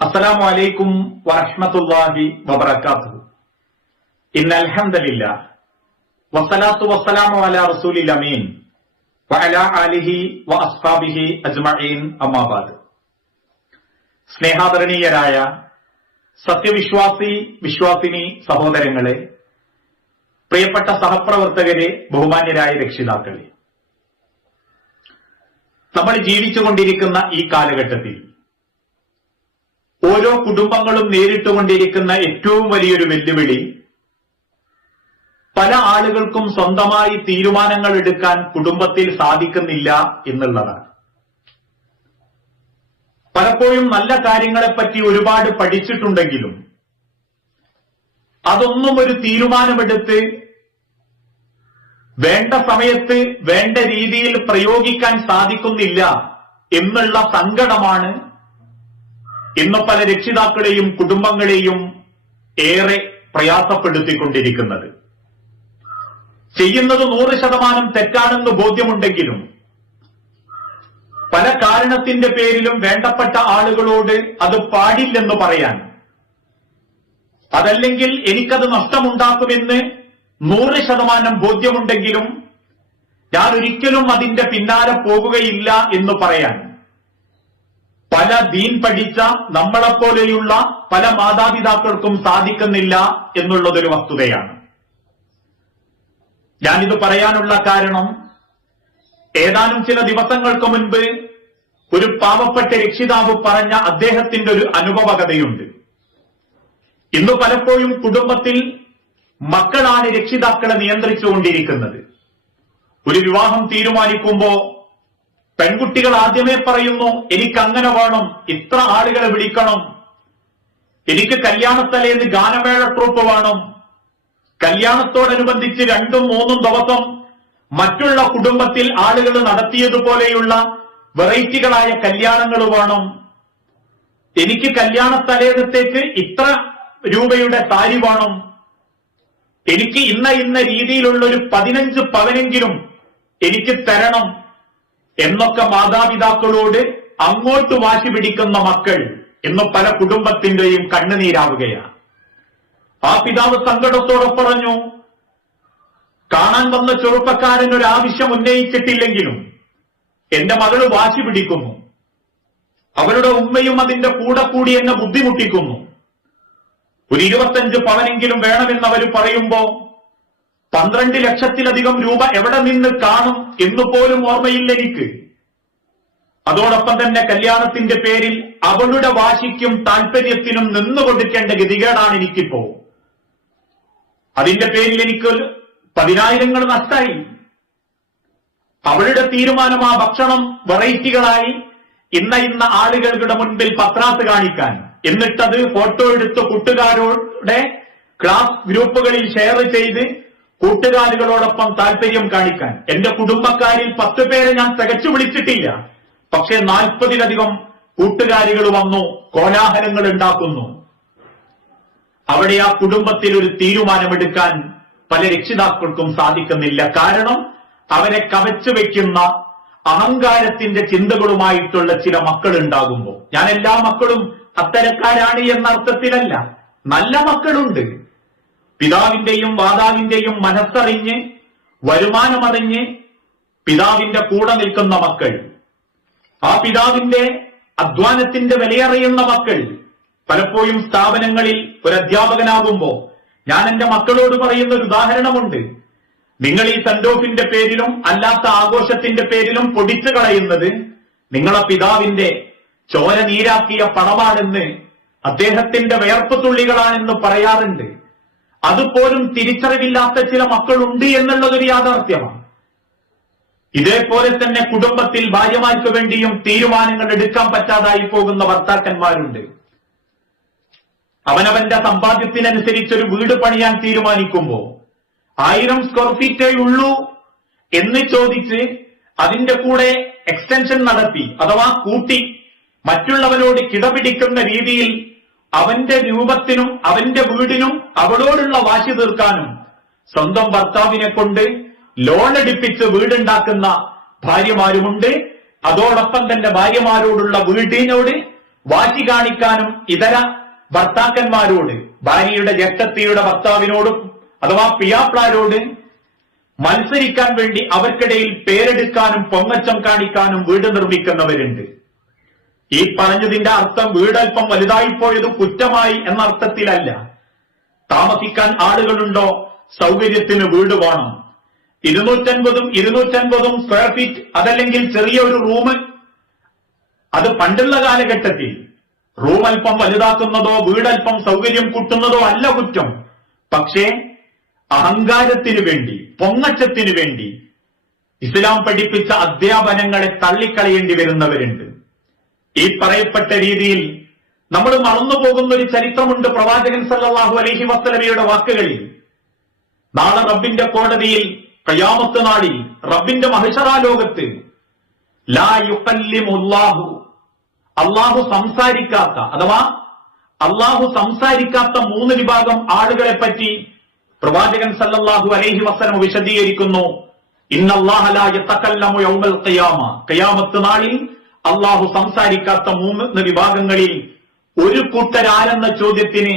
അസ്സലാമു അലൈക്കും വറഹ്മത്തുള്ളാഹി വബറകാതുഹു. ഇന്നൽ ഹംദലില്ലാഹ് വസ്സലാത്തു വസ്സലാമു അലാ റസൂലിൽ അമീൻ വഅലാ ആലിഹി വഅസ്ഹാബിഹി അജ്മഈൻ. അമ്മാ ബഅദ്. സ്നേഹാദരണീയരായ സത്യവിശ്വാസി വിശ്വാസിനി സഹോദരങ്ങളെ, പ്രിയപ്പെട്ട സഹപ്രവർത്തകരെ, ബഹുമാന്യരായ രക്ഷിതാക്കളെ, നമ്മൾ ജീവിച്ചുകൊണ്ടിരിക്കുന്ന ഈ കാലഘട്ടത്തിൽ ഓരോ കുടുംബങ്ങളും നേരിട്ടുകൊണ്ടിരിക്കുന്ന ഏറ്റവും വലിയൊരു വെല്ലുവിളി പല ആളുകൾക്കും സ്വന്തമായി തീരുമാനങ്ങൾ എടുക്കാൻ കുടുംബത്തിൽ സാധിക്കുന്നില്ല എന്നുള്ളതാണ്. പലപ്പോഴും നല്ല കാര്യങ്ങളെപ്പറ്റി ഒരുപാട് പഠിച്ചിട്ടുണ്ടെങ്കിലും അതൊന്നും ഒരു തീരുമാനമെടുത്ത് വേണ്ട സമയത്ത് വേണ്ട രീതിയിൽ പ്രയോഗിക്കാൻ സാധിക്കുന്നില്ല എന്നുള്ള സങ്കടമാണ് ഇന്ന് പല രക്ഷിതാക്കളെയും കുടുംബങ്ങളെയും ഏറെ പ്രയാസപ്പെടുത്തിക്കൊണ്ടിരിക്കുന്നത്. ചെയ്യുന്നത് 100% തെറ്റാണെന്ന് ബോധ്യമുണ്ടെങ്കിലും പല കാരണത്തിന്റെ പേരിലും വേണ്ടപ്പെട്ട ആളുകളോട് അത് പാടില്ലെന്ന് പറയാൻ, അതല്ലെങ്കിൽ എനിക്കത് നഷ്ടമുണ്ടാക്കുമെന്ന് 100% ബോധ്യമുണ്ടെങ്കിലും ഞാൻ ഒരിക്കലും അതിന്റെ പിന്നാലെ പോകുകയില്ല എന്ന് പറയാൻ പല ദീൻ പഠിച്ച നമ്മളെപ്പോലെയുള്ള പല മാതാപിതാക്കൾക്കും സാധിക്കുന്നില്ല എന്നുള്ളതൊരു വസ്തുതയാണ്. ഞാനിത് പറയാനുള്ള കാരണം, ഏതാനും ചില ദിവസങ്ങൾക്ക് മുൻപ് ഒരു പാവപ്പെട്ട രക്ഷിതാവ് പറഞ്ഞ അദ്ദേഹത്തിന്റെ ഒരു അനുഭവകഥയുണ്ട്. ഇന്ന് പലപ്പോഴും കുടുംബത്തിൽ മക്കളാണ് രക്ഷിതാക്കളെ നിയന്ത്രിച്ചുകൊണ്ടിരിക്കുന്നത്. ഒരു വിവാഹം തീരുമാനിക്കുമ്പോ പെൺകുട്ടികൾ ആദ്യമേ പറയുന്നു, എനിക്കങ്ങനെ വേണം, ഇത്ര ആളുകളെ വിളിക്കണം, എനിക്ക് കല്യാണത്തലേന്ന് ഗാനമേള ട്രൂപ്പ് വേണം, കല്യാണത്തോടനുബന്ധിച്ച് 2-3 ദിവസം മറ്റുള്ള കുടുംബത്തിൽ ആളുകൾ നടത്തിയതുപോലെയുള്ള വെറൈറ്റികളായ കല്യാണങ്ങൾ വേണം, എനിക്ക് കല്യാണത്തലേന്നത്തേക്ക് ഇത്ര രൂപയുടെ സാരി വേണം, എനിക്ക് ഇന്ന രീതിയിലുള്ള ഒരു 15 പവനെങ്കിലും എനിക്ക് തരണം എന്നൊക്കെ മാതാപിതാക്കളോട് അങ്ങോട്ട് വാശി പിടിക്കുന്ന മക്കൾ ഇന്ന് പല കുടുംബത്തിന്റെയും കണ്ണുനീരാവുകയാണ്. ആ പിതാവ് സങ്കടത്തോടെ പറഞ്ഞു, കാണാൻ വന്ന ചെറുപ്പക്കാരൻ ഒരു ആവശ്യം ഉന്നയിച്ചിട്ടില്ലെങ്കിലും എന്റെ മകള് വാശി പിടിക്കുന്നു, അവരുടെ ഉമ്മയും അതിന്റെ കൂടെ കൂടി എന്നെ ബുദ്ധിമുട്ടിക്കുന്നു, ഒരു 25 പവനെങ്കിലും വേണമെന്ന് അവർ പറയുമ്പോ 12 ലക്ഷത്തിലധികം രൂപ എവിടെ നിന്ന് കാണും എന്ന് പോലും ഓർമ്മയില്ല എനിക്ക്. അതോടൊപ്പം തന്നെ കല്യാണത്തിന്റെ പേരിൽ അവളുടെ വാശിക്കും താല്പര്യത്തിനും നിന്നുകൊടുക്കേണ്ട ഗതികേടാണ് എനിക്കിപ്പോ. അതിന്റെ പേരിൽ എനിക്ക് 10,000 നഷ്ടമായി. അവളുടെ തീരുമാനം ആ ഭക്ഷണം വെറൈറ്റികളായി ഇന്ന ആളുകളുടെ മുൻപിൽ പത്രാസ് കാണിക്കാൻ, എന്നിട്ടത് ഫോട്ടോ എടുത്ത് കൂട്ടുകാരുടെ ക്ലാസ് ഗ്രൂപ്പുകളിൽ ഷെയർ ചെയ്ത് കൂട്ടുകാരികളോടൊപ്പം താല്പര്യം കാണിക്കാൻ. എന്റെ കുടുംബക്കാരിൽ 10 പേരെ ഞാൻ തികച്ചു വിളിച്ചിട്ടില്ല, പക്ഷേ 40-ലധികം കൂട്ടുകാരികൾ വന്നു, കോലാഹലങ്ങൾ ഉണ്ടാക്കുന്നു. അവിടെ ആ കുടുംബത്തിൽ ഒരു തീരുമാനമെടുക്കാൻ പല രക്ഷിതാക്കൾക്കും സാധിക്കുന്നില്ല. കാരണം അവരെ കവച്ചു വെക്കുന്ന അഹങ്കാരത്തിന്റെ ചിന്തകളുമായിട്ടുള്ള ചില മക്കൾ ഉണ്ടാകുമ്പോൾ, ഞാൻ എല്ലാ മക്കളും അത്തരക്കാരാണ് എന്ന അർത്ഥത്തിലല്ല, നല്ല മക്കളുണ്ട്. പിതാവിന്റെയും മാതാവിന്റെയും മനസ്സറിഞ്ഞ് വരുമാനമറിഞ്ഞ് പിതാവിന്റെ കൂടെ നിൽക്കുന്ന മക്കൾ, ആ പിതാവിന്റെ അധ്വാനത്തിന്റെ വിലയറിയുന്ന മക്കൾ. പലപ്പോഴും സ്ഥാപനങ്ങളിൽ ഒരു അധ്യാപകനാകുമ്പോ ഞാൻ എന്റെ മക്കളോട് പറയുന്ന ഒരു ഉദാഹരണമുണ്ട്. നിങ്ങൾ ഈ സെന്റ് ഓഫിന്റെ പേരിലും അല്ലാത്ത ആഘോഷത്തിന്റെ പേരിലും പൊടിച്ചു കളയുന്നത് നിങ്ങളെ പിതാവിന്റെ ചോര നീരാക്കിയ പണമാണെന്ന്, അദ്ദേഹത്തിന്റെ വിയർപ്പ് തുള്ളികളാണെന്ന് പറയാറുണ്ട്. അതുപോലും തിരിച്ചറിവില്ലാത്ത ചില മക്കളുണ്ട് എന്നുള്ളതൊരു യാഥാർത്ഥ്യമാണ്. ഇതേപോലെ തന്നെ കുടുംബത്തിൽ ഭാര്യമാർക്ക് വേണ്ടിയും തീരുമാനങ്ങൾ എടുക്കാൻ പറ്റാതായി പോകുന്ന ഭർത്താക്കന്മാരുണ്ട്. അവനവന്റെ സമ്പാദ്യത്തിനനുസരിച്ചൊരു വീട് പണിയാൻ തീരുമാനിക്കുമ്പോ 1000 സ്ക്വയർ ഫീറ്റേ ഉള്ളൂ എന്ന് ചോദിച്ച് അതിന്റെ കൂടെ എക്സ്റ്റൻഷൻ നടത്തി അഥവാ കൂട്ടി മറ്റുള്ളവരോട് കിടപിടിക്കുന്ന രീതിയിൽ അവന്റെ രൂപത്തിനും അവന്റെ വീടിനും അവളോടുള്ള വാശി തീർക്കാനും സ്വന്തം ഭർത്താവിനെ കൊണ്ട് ലോണടിപ്പിച്ച് വീടുണ്ടാക്കുന്ന ഭാര്യമാരുമുണ്ട്. അതോടൊപ്പം തന്നെ ഭാര്യമാരോടുള്ള വീടിനോട് വാശി കാണിക്കാനും ഇതര ഭർത്താക്കന്മാരോട്, ഭാര്യയുടെ ജ്യേഷ്ഠത്തിയുടെ ഭർത്താവിനോടും അഥവാ പിയാപ്ലാരോട് മത്സരിക്കാൻ വേണ്ടി അവർക്കിടയിൽ പേരെടുക്കാനും പൊങ്ങച്ചം കാണിക്കാനും വീട് നിർമ്മിക്കുന്നവരുണ്ട്. ഈ പറഞ്ഞതിന്റെ അർത്ഥം വീടൽപ്പം വലുതായിപ്പോയത് കുറ്റമായി എന്ന അർത്ഥത്തിലല്ല. താമസിക്കാൻ ആളുകളുണ്ടോ, സൗകര്യത്തിന് വീട് വേണം. 250 സ്ക്വയർ ഫീറ്റ്, അതല്ലെങ്കിൽ ചെറിയൊരു റൂം, അത് പണ്ടുള്ള കാലഘട്ടത്തിൽ റൂം അല്പം വലുതാക്കുന്നതോ വീടൽപ്പം സൗകര്യം കൂട്ടുന്നതോ അല്ല കുറ്റം. പക്ഷേ അഹങ്കാരത്തിനു വേണ്ടി, പൊങ്ങച്ചത്തിനു വേണ്ടി ഇസ്ലാം പഠിപ്പിച്ച അധ്യാപനങ്ങളെ തള്ളിക്കളയേണ്ടി വരുന്നവരുണ്ട്. ഈ പറയപ്പെട്ട രീതിയിൽ നമ്മൾ മറന്നുപോകുന്ന ഒരു ചരിത്രമുണ്ട് പ്രവാചകൻ സല്ലല്ലാഹു അലൈഹി വസല്ലമയുടെ വാക്കുകളിൽ. നാളെ റബ്ബിന്റെ കോടതിയിൽ, ഖിയാമത്ത് നാളിൽ, റബ്ബിന്റെ മഹ്ശറാ ലോകത്ത് ലാ യുകല്ലിമുല്ലാഹു, അള്ളാഹു സംസാരിക്കാത്ത അഥവാ അള്ളാഹു സംസാരിക്കാത്ത 3 വിഭാഗം ആളുകളെ പറ്റി പ്രവാചകൻ സല്ലല്ലാഹു അലൈഹി വസല്ലം വിശദീകരിക്കുന്നു. ഇന്നല്ലാഹ ലാ യതകല്ലമു യൗമൽ ഖിയാമ, ഖിയാമത്ത് നാളിൽ അള്ളാഹു സംസാരിക്കാത്ത 3 വിഭാഗങ്ങളിൽ ഒരു കൂട്ടരാരെന്ന ചോദ്യത്തിന്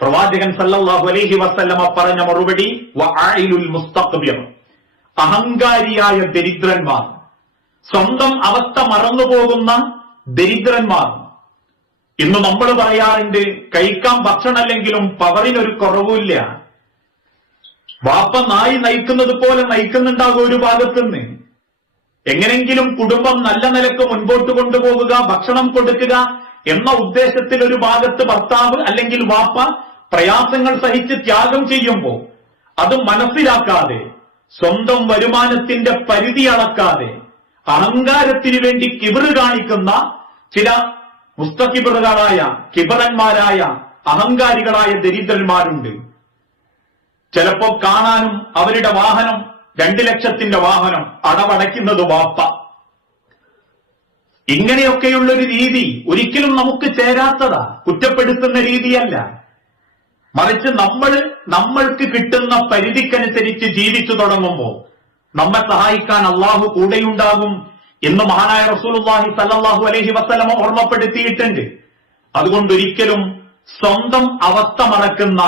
പ്രവാചകൻ സല്ലല്ലാഹു അലൈഹി വസല്ലമ പറഞ്ഞ മറുപടി വആഇലുൽ മുസ്തക്ബിർ, അഹങ്കാരിയായ ദരിദ്രന്മാർ, സ്വന്തം അവസ്ഥ മറന്നുപോകുന്ന ദരിദ്രന്മാർ. ഇന്ന് നമ്മൾ പറയാറുണ്ട്, കഴിക്കാൻ ഭക്ഷണമല്ലെങ്കിലും പവറിനൊരു കുറവുമില്ല. വാപ്പ നായി നയിക്കുന്നത് പോലെ നയിക്കുന്നുണ്ടാകും ഒരു ഭാഗത്തുനിന്ന്. എങ്ങനെങ്കിലും കുടുംബം നല്ല നിലക്ക് മുൻപോട്ട് കൊണ്ടുപോകുക, ഭക്ഷണം കൊടുക്കുക എന്ന ഉദ്ദേശത്തിൽ ഒരു ഭാഗത്ത് ഭർത്താവ് അല്ലെങ്കിൽ വാപ്പ പ്രയാസങ്ങൾ സഹിച്ച് ത്യാഗം ചെയ്യുമ്പോൾ അത് മനസ്സിലാക്കാതെ, സ്വന്തം വരുമാനത്തിന്റെ പരിധി അളക്കാതെ അഹങ്കാരത്തിന് വേണ്ടി കിബറ് കാണിക്കുന്ന ചില മുസ്തകിബറുകളായ, കിബറന്മാരായ, അഹങ്കാരികളായ ദരിദ്രന്മാരുണ്ട്. ചിലപ്പോ കാണാനും അവരുടെ വാഹനം 2 ലക്ഷത്തിന്റെ വാഹനം, അടവടയ്ക്കുന്നത് വാപ്പ. ഇങ്ങനെയൊക്കെയുള്ളൊരു രീതി ഒരിക്കലും നമുക്ക് ചേരാത്തതാ, കുറ്റപ്പെടുത്തുന്ന രീതിയല്ല. മറിച്ച് നമ്മൾക്ക് കിട്ടുന്ന പരിധിക്കനുസരിച്ച് ജീവിച്ചു തുടങ്ങുമ്പോൾ നമ്മെ സഹായിക്കാൻ അള്ളാഹു കൂടെയുണ്ടാകും എന്ന് മഹാനായ റസൂലുള്ളാഹി സല്ലല്ലാഹു അലൈഹി വസല്ലമ ഓർമ്മപ്പെടുത്തിയിട്ടുണ്ട്. അതുകൊണ്ടൊരിക്കലും സ്വന്തം അവസ്ഥ മറക്കുന്ന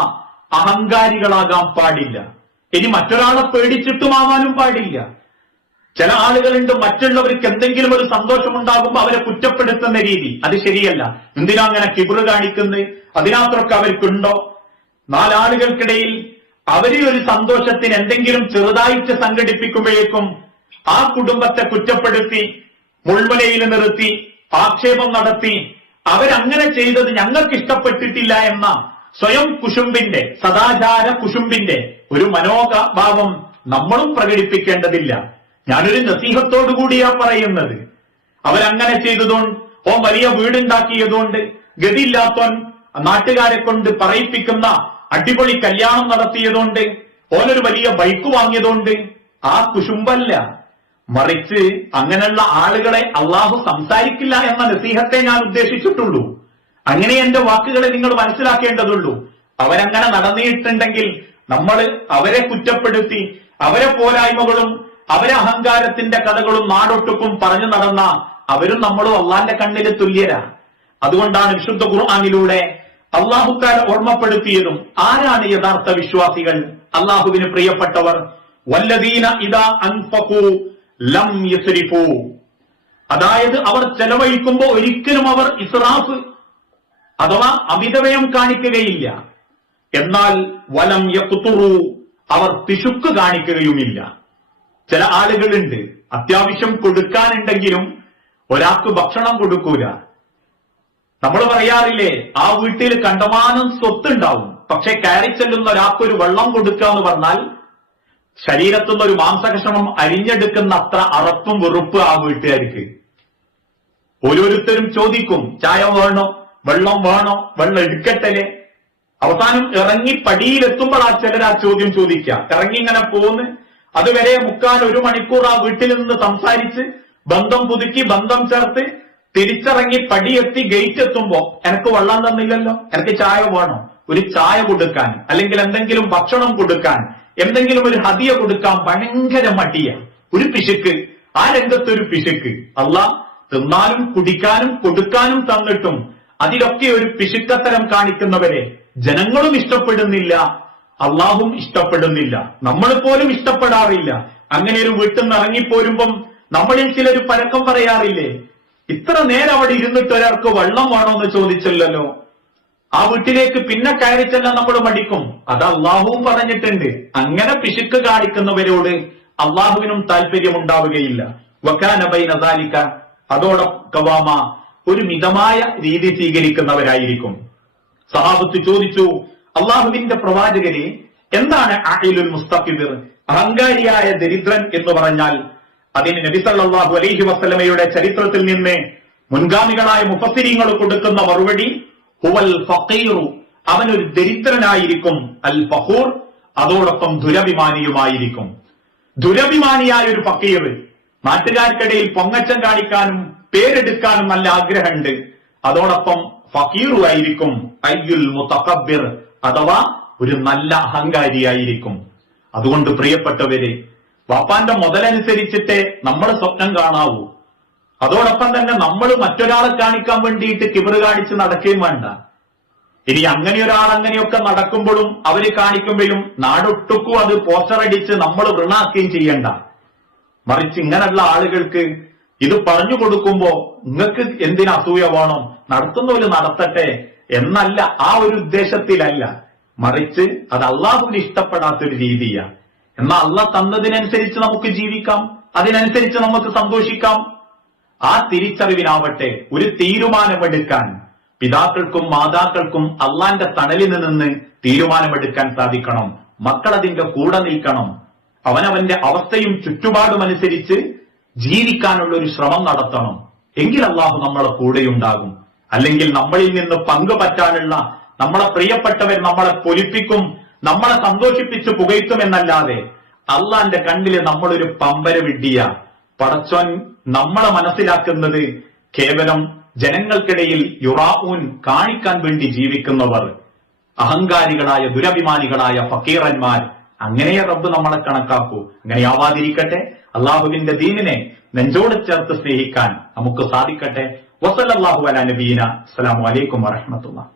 അഹങ്കാരികളാകാൻ പാടില്ല. ഇനി മറ്റൊരാളെ പേടിച്ചിട്ടുമാവാനും പാടില്ല. ചില ആളുകളുണ്ട്, മറ്റുള്ളവർക്ക് എന്തെങ്കിലും ഒരു സന്തോഷമുണ്ടാകുമ്പോൾ അവരെ കുറ്റപ്പെടുത്തുന്ന രീതി. അത് ശരിയല്ല. എന്തിനാ അങ്ങനെ കിബറ് കാണിക്കുന്നത്? അതിനകത്തൊക്കെ അവർക്കുണ്ടോ? 4 ആളുകൾക്കിടയിൽ അവരെ ഒരു സന്തോഷത്തിന് എന്തെങ്കിലും ചെറുതായിട്ട് സംഘടിപ്പിക്കുമ്പോഴേക്കും ആ കുടുംബത്തെ കുറ്റപ്പെടുത്തി, മുൾമുനയിൽ നിർത്തി, ആക്ഷേപം നടത്തി, അവരങ്ങനെ ചെയ്തത് ഞങ്ങൾക്ക് ഇഷ്ടപ്പെട്ടിട്ടില്ല എന്ന സ്വയം കുശുംബിന്റെ, സദാചാര കുശുംബിന്റെ ഒരു മനോഭാവം നമ്മളും പ്രകടിപ്പിക്കേണ്ടതില്ല. ഞാനൊരു നസീഹത്തോടുകൂടിയാ പറയുന്നത്. അവരങ്ങനെ ചെയ്തതുകൊണ്ട്, വലിയ വീടുണ്ടാക്കിയതുകൊണ്ട്, ഗതിയില്ലാത്തോൻ നാട്ടുകാരെ കൊണ്ട് പറയിപ്പിക്കുന്ന അടിപൊളി കല്യാണം നടത്തിയതുകൊണ്ട്, ഓനൊരു വലിയ ബൈക്ക് വാങ്ങിയതുകൊണ്ട് ആ കുശുംബല്ല. മറിച്ച് അങ്ങനെയുള്ള ആളുകളെ അള്ളാഹു സംസാരിക്കില്ല എന്ന നസീഹത്തെ ഞാൻ ഉദ്ദേശിച്ചിട്ടുള്ളൂ. അങ്ങനെ എന്റെ വാക്കുകളെ നിങ്ങൾ മനസ്സിലാക്കേണ്ടതുള്ളൂ. അവരങ്ങനെ നടന്നിട്ടുണ്ടെങ്കിൽ നമ്മൾ അവരെ കുറ്റപ്പെടുത്തി, അവരെ പോരായ്മകളും അവരെ അഹങ്കാരത്തിന്റെ കഥകളും നാടൊട്ടുക്കും പറഞ്ഞു നടന്ന അവരും നമ്മളും അള്ളാന്റെ കണ്ണിൽ തുല്യരാ. അതുകൊണ്ടാണ് വിശുദ്ധ ഖുർആനിലൂടെ അള്ളാഹുക്കാർ ഓർമ്മപ്പെടുത്തിയതും ആരാണ് യഥാർത്ഥ വിശ്വാസികൾ, അള്ളാഹുവിന് പ്രിയപ്പെട്ടവർ. വല്ലദീന ഇദാ അൻഫഖൂ ലം യസ്രിഫൂ, അതായത് അവർ ചെലവഴിക്കുമ്പോൾ ഒരിക്കലും അവർ ഇസ്റാഫ് അഥവാ അമിതവ്യയം കാണിക്കുകയില്ല. എന്നാൽ വലം യഖ്തുറൂ, അവർ പിശുക്ക് കാണിക്കുകയുമില്ല. ചില ആളുകളുണ്ട്, അത്യാവശ്യം കൊടുക്കാനുണ്ടെങ്കിലും ഒരാൾക്ക് ഭക്ഷണം കൊടുക്കൂല. നമ്മൾ പറയാറില്ലേ, ആ വീട്ടിൽ കണ്ടമാനം സ്വത്തുണ്ടാവും, പക്ഷെ കയറി ചെല്ലുന്ന ഒരാൾക്കൊരു വെള്ളം കൊടുക്കുക എന്ന് പറഞ്ഞാൽ ശരീരത്തുനിന്ന് ഒരു മാംസകഷണം അരിഞ്ഞെടുക്കുന്ന അത്ര അറപ്പും വെറുപ്പ് ആ വീട്ടുകാർക്ക്. ഓരോരുത്തരും ചോദിക്കും, ചായ വേണോ, വെള്ളം വേണോ, വെള്ളം എടുക്കട്ടല്ലേ. അവസാനം ഇറങ്ങി പടിയിലെത്തുമ്പോൾ ആ ചിലർ ആ ചോദ്യം ചോദിക്കാം. ഇറങ്ങി ഇങ്ങനെ പോന്ന് അതുവരെ 1/4 മണിക്കൂർ ആ വീട്ടിൽ നിന്ന് സംസാരിച്ച് ബന്ധം പുതുക്കി ബന്ധം ചേർത്ത് തിരിച്ചിറങ്ങി പടിയെത്തി ഗേറ്റ് എത്തുമ്പോ എനിക്ക് വെള്ളം തന്നില്ലല്ലോ, എനിക്ക് ചായ വേണോ, ഒരു ചായ കൊടുക്കാൻ അല്ലെങ്കിൽ എന്തെങ്കിലും ഭക്ഷണം കൊടുക്കാൻ, എന്തെങ്കിലും ഒരു ഹദിയ കൊടുക്കാൻ ഭയങ്കര മടിയ, ഒരു പിശുക്ക്. ആ രംഗത്തൊരു പിശുക്ക്. അള്ളാഹ് തിന്നാനും കുടിക്കാനും കൊടുക്കാനും തന്നിട്ടും അതിലൊക്കെ ഒരു പിശുക്കത്തരം കാണിക്കുന്നവരെ ജനങ്ങളും ഇഷ്ടപ്പെടുന്നില്ല, അള്ളാഹും ഇഷ്ടപ്പെടുന്നില്ല, നമ്മൾ പോലും ഇഷ്ടപ്പെടാറില്ല. അങ്ങനെ ഒരു വീട്ടിൽ നിന്ന് ഇറങ്ങിപ്പോരുമ്പം നമ്മളിൽ ചിലര് പരക്കം പറയാറില്ലേ, ഇത്ര നേരം അവിടെ ഇരുന്നിട്ട് ഒരാൾക്ക് വെള്ളം വേണോ എന്ന് ചോദിച്ചല്ലോ, ആ വീട്ടിലേക്ക് പിന്നെ കയറി ചെല്ലാൻ നമ്മൾ മടിക്കും. അത് അള്ളാഹുവും പറഞ്ഞിട്ടുണ്ട്. അങ്ങനെ പിശുക്ക് കാണിക്കുന്നവരോട് അള്ളാഹുവിനും താല്പര്യമുണ്ടാവുകയില്ല. വകാന ബൈന ദാലിക, അതോടൊക്കവാമ ഒരു മിതമായ രീതി സ്വീകരിക്കുന്നവരായിരിക്കും. സഹാബത്ത് ചോദിച്ചു, അള്ളാഹുവിന്റെ പ്രവാചകരെ, എന്താണ് ആഇലുൽ മുസ്തക്ബിർ, അഹങ്കാരിയായ ദരിദ്രൻ എന്ന് പറഞ്ഞാൽ? അതിന് നബി സല്ലല്ലാഹു അലൈഹി വസല്ലമയുടെ ചരിത്രത്തിൽ നിന്ന് മുൻഗാമികളായ മുഫസ്സിരീങ്ങൾ കൊടുക്കുന്ന മറുപടി, ഹുവൽ ഫഖീറു, അവനൊരു ദരിദ്രനായിരിക്കും, അൽ ഫഖൂർ, അതോടൊപ്പം ദുരഭിമാനിയുമായിരിക്കും. ദുരഭിമാനിയായ ഒരു ഫഖീർ, നാട്ടുകാർക്കിടയിൽ പൊങ്ങച്ചം കാണിക്കാനും പേരെടുക്കാനും നല്ല ആഗ്രഹമുണ്ട്, അതോടൊപ്പം ഫഖീറുമായിരിക്കും. അയ്യുൽ മുതകബ്ബിർ, അഥവാ ഒരു നല്ല അഹങ്കാരിയായിരിക്കും. അതുകൊണ്ട് പ്രിയപ്പെട്ടവരെ, വാപ്പാന്റെ മുതലനുസരിച്ചിട്ട് നമ്മൾ സ്വപ്നം കാണാവൂ. അതോടൊപ്പം തന്നെ നമ്മൾ മറ്റൊരാളെ കാണിക്കാൻ വേണ്ടിയിട്ട് കിബറ് കാണിച്ച് നടക്കുകയും വേണ്ട. ഇനി അങ്ങനെ ഒരാൾ അങ്ങനെയൊക്കെ നടക്കുമ്പോഴും അവര് കാണിക്കുമ്പോഴും നാടൊട്ടുക്കും അത് പോസ്റ്ററടിച്ച് നമ്മൾ വൃണാക്കുകയും ചെയ്യണ്ട. മറിച്ച് ഇങ്ങനെയുള്ള ആളുകൾക്ക് ഇത് പറഞ്ഞു കൊടുക്കുമ്പോ നിങ്ങൾക്ക് എന്തിനു അസൂയ വേണം, നടത്തുന്നവര് നടത്തട്ടെ എന്നല്ല, ആ ഒരു ഉദ്ദേശത്തിലല്ല. മറിച്ച് അത് അള്ളാഹുവിന് ഇഷ്ടപ്പെടാത്തൊരു രീതിയാണ്. എന്നാൽ അള്ളാഹ് തന്നതിനനുസരിച്ച് നമുക്ക് ജീവിക്കാം, അതിനനുസരിച്ച് നമുക്ക് സന്തോഷിക്കാം. ആ തിരിച്ചറിവിനാവട്ടെ ഒരു തീരുമാനമെടുക്കാൻ പിതാക്കൾക്കും മാതാക്കൾക്കും അള്ളാന്റെ തണലിൽ നിന്ന് തീരുമാനമെടുക്കാൻ സാധിക്കണം. മക്കൾ അതിന്റെ കൂടെ നിൽക്കണം. അവനവന്റെ അവസ്ഥയും ചുറ്റുപാടും അനുസരിച്ച് ജീവിക്കാനുള്ള ഒരു ശ്രമം നടത്തണം. എങ്കിൽ അള്ളാഹു നമ്മളെ കൂടെയുണ്ടാകും. അല്ലെങ്കിൽ നമ്മളിൽ നിന്ന് പങ്കുപറ്റാനുള്ള നമ്മളെ പ്രിയപ്പെട്ടവർ നമ്മളെ പൊലിപ്പിക്കും, നമ്മളെ സന്തോഷിപ്പിച്ച് പുകയ്ത്തുമെന്നല്ലാതെ അള്ളാന്റെ കണ്ണില് നമ്മളൊരു പമ്പര വിഡ്ഢിയ. പടച്ചോൻ നമ്മളെ മനസ്സിലാക്കുന്നത് കേവലം ജനങ്ങൾക്കിടയിൽ യുറാഊൻ കാണിക്കാൻ വേണ്ടി ജീവിക്കുന്നവർ, അഹങ്കാരികളായ ദുരഭിമാനികളായ ഫക്കീറന്മാർ, അങ്ങനെ റബ്ബ് നമ്മളെ കണക്കാക്കൂ. അങ്ങനെയാവാതിരിക്കട്ടെ. അള്ളാഹുവിന്റെ ദീനിനെ നെഞ്ചോട് ചേർത്ത് സ്നേഹിക്കാൻ നമുക്ക് സാധിക്കട്ടെ. വസല്ലല്ലാഹു അലാ നബീന. അസ്സലാമു അലൈക്കും വറഹ്മത്തുള്ളാഹി.